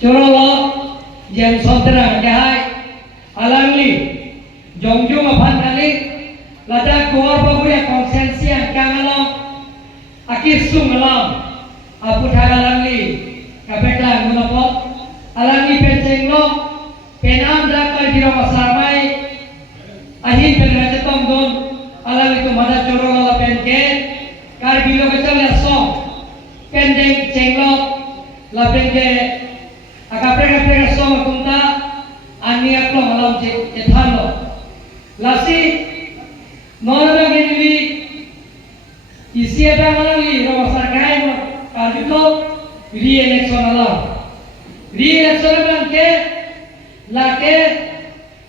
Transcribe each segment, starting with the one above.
Corolo yang saudara jahai alangli jongjong apaan kali lada keluar baguya konsensi yang kangalong akisung alam apu alangli kapetang menopot alangli pencenglo penam dakar diro masamai ahin penrajatong don alangli tu mada corolo la penke kar bilo kecil ya song pendeng cenglo la penke Akapre soma kunta ani aklo malam jethano lasi nona genili isi apa ngali ro sarkai mo kajuto re-election alam re-election banke lake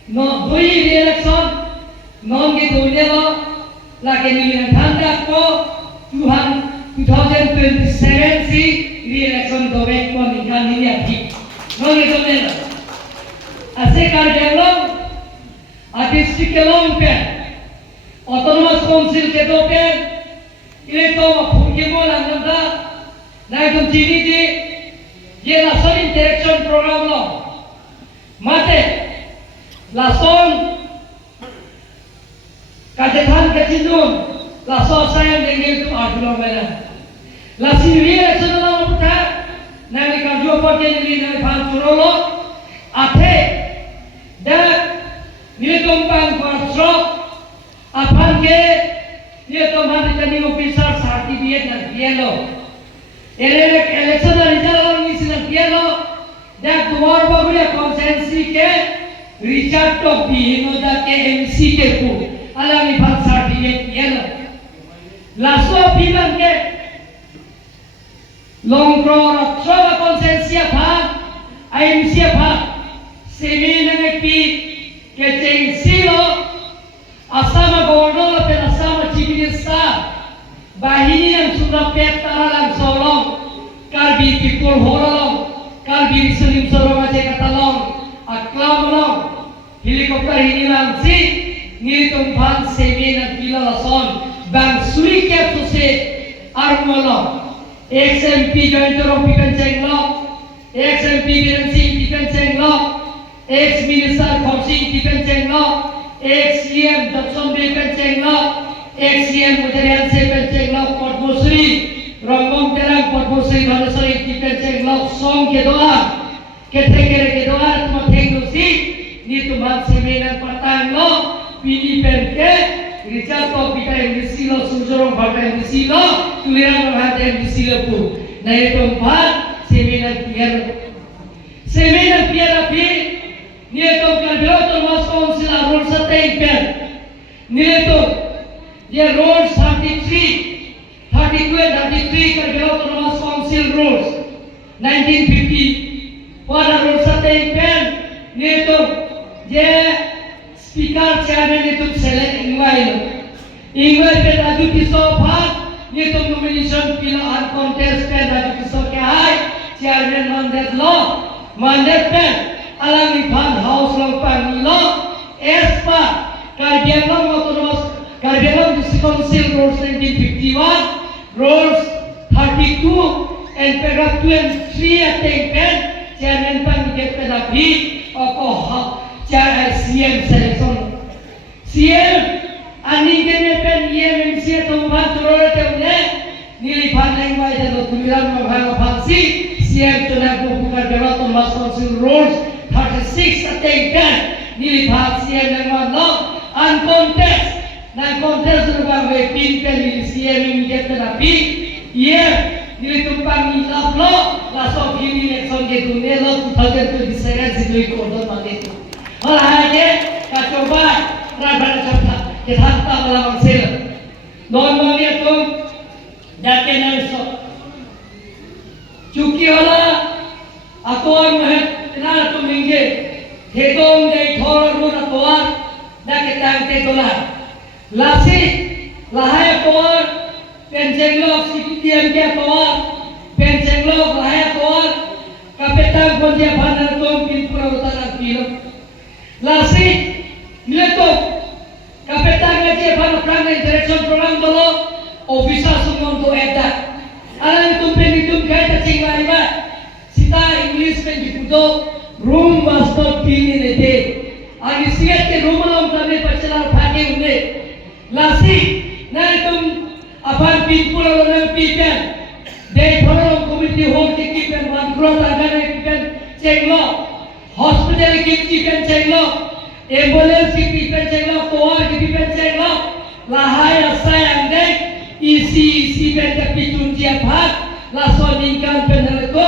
no doi re-election non ke doine lo lake nili thanda ko 2027 si re-election dobe ko nikah nili api Nongi domena, asekar jalong, district along pe, autonomous council ke do pe, ile to phungi mo langda, nai tum chini ji, ye lason interaction program lo, mate, lason, kajethan kecindun, lason sayang dengi tu adulo mena, lasin re-election lo putar. Nang ikan por que ni nang pan surolo ate dak ni tumpang pasro apan ke ni tumpang tani officer certificate na pielo election result ni sina pielo dak duar baguya consensi ke Richard to bihino da ke MC ke ku alami pan certificate pielo laso pilan ke Longkro coba konsensia pak, IMC pak, semina ngepi keceng silo, asama gordo lepen asama cibinista, bahini yang sudah petara lang solong, kalbi pikul horolong, kalbi selim sorong aja katalong, aklam long, helikopter ini langsi, ngiri tumpan semina kila lason, bang suri kep suse armolong. XMP joint pikan cenglo, XMP Birensi pikan cenglo, Ex Minister Khorsi pikan cenglo, XCM Jackson pikan cenglo, XCM Udarian pikan cenglo, Padmosri Rombong Terang Padmosri Bhalasari pikan cenglo, Song kedoa, ketengere kedoa tuma tenggusi, ni tuman seminar patang lo, pini penke. Richard to pika MDC lo sujorong bata MDC lo tuliran bata MDC lo pu na itu empat seminar pier api ni itu kalau termas council rule setting pen ni itu dia rules 32 and 33 kalau termas council rules 1950 pada rule setting pen ni itu dia Speaker chairman itu select Ingway pe raju kiso bhat ये तो nomination pila uncontested raju kiso ke hai chairman mandate pe alangi bhan house long pan lo espa Karbianglong autonomous Karbianglong district council rules 1951 rules 32 and paragraph 2 and 3 attain pen chairman pan get pe da bhi oko CM selection CM ani gene pen EMC tumpah turun teune nili pandang mai jado tuliran mabhang phansi CM tuna bukan dewa tumas council rules 36 attain pen nili bhat CM nang no uncontest na contest rubang we pin pen nili CM immediate na pi nili tumpang ni lo laso gini election ke tune lo 2027 sidui kodon mate Malah aja coba rabar coba kita hantar dalam hasil. Non melihat tu data nelso. Cuki olah atuan mah kenal tu minggu. Hedong dari thor run atuan dah kita angkat dolar. Lasi lahai atuan penjenglok sikitian ke atuan penjenglok lahai atuan kapitang konja bandar tu pinpura utara kilo. Lasi mileto kapitang aja baru pernah direction program dulu officer semua untuk ada alam itu penitum kaya cacing lima sita English establishment itu room was not clean in a day. Agi siat ke room long kami pacalar phage unde. Lasi na tum apan people orang people. They follow committee home ke kipen mandro tagana kipen cenglo. Hospital ke kipen cenglo. Ambulance ke kipen cenglo. Toar ke kipen cenglo. Lahai asai ande. Isi benda pitun dia bhat. Laso ningkan penelko.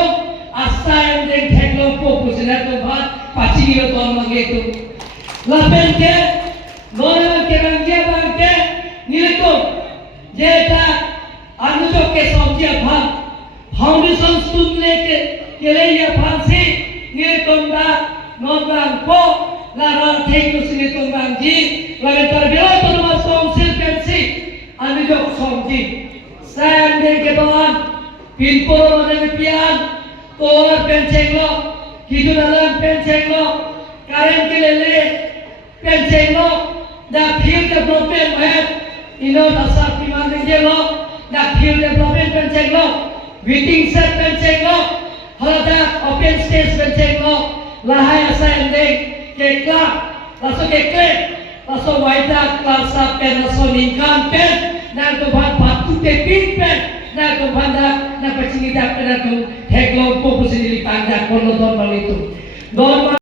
Asai ande theklo fokus na to bhat. Pachingiro to mage to. Lapen ke nona ke rangge bangke nileko. Jeta अनुजों के सौंजिया भाग फाउंडेशन सुनने के लिए ये फांसी निरतुंगा नौकरान को लारा थे कुछ निरतुंगा जी लगे तरबियत तो नवा काउंसिल पेंसी अनुजों सौंजी सैंडे के बाद पिनपोर वाले पियान तोर पेंचेंगो किजुनालान पेंचेंगो कारण के लिए पेंचेंगो दा फील्ड डेवलपमेंट है इनो दशा पिमाने के लोग दा फील्ड डेवलपमेंट पेंचेंगो मीटिंग सेट पेंचेंगो हलादा ओपन स्टेज पेंचेंगो lahai asende ke klak laso ke klek laso waita klasa pen laso ningkan pen na to bhat batu te pin pen na to banda na pachini dak na to heglo po pusini panda kono don balitu don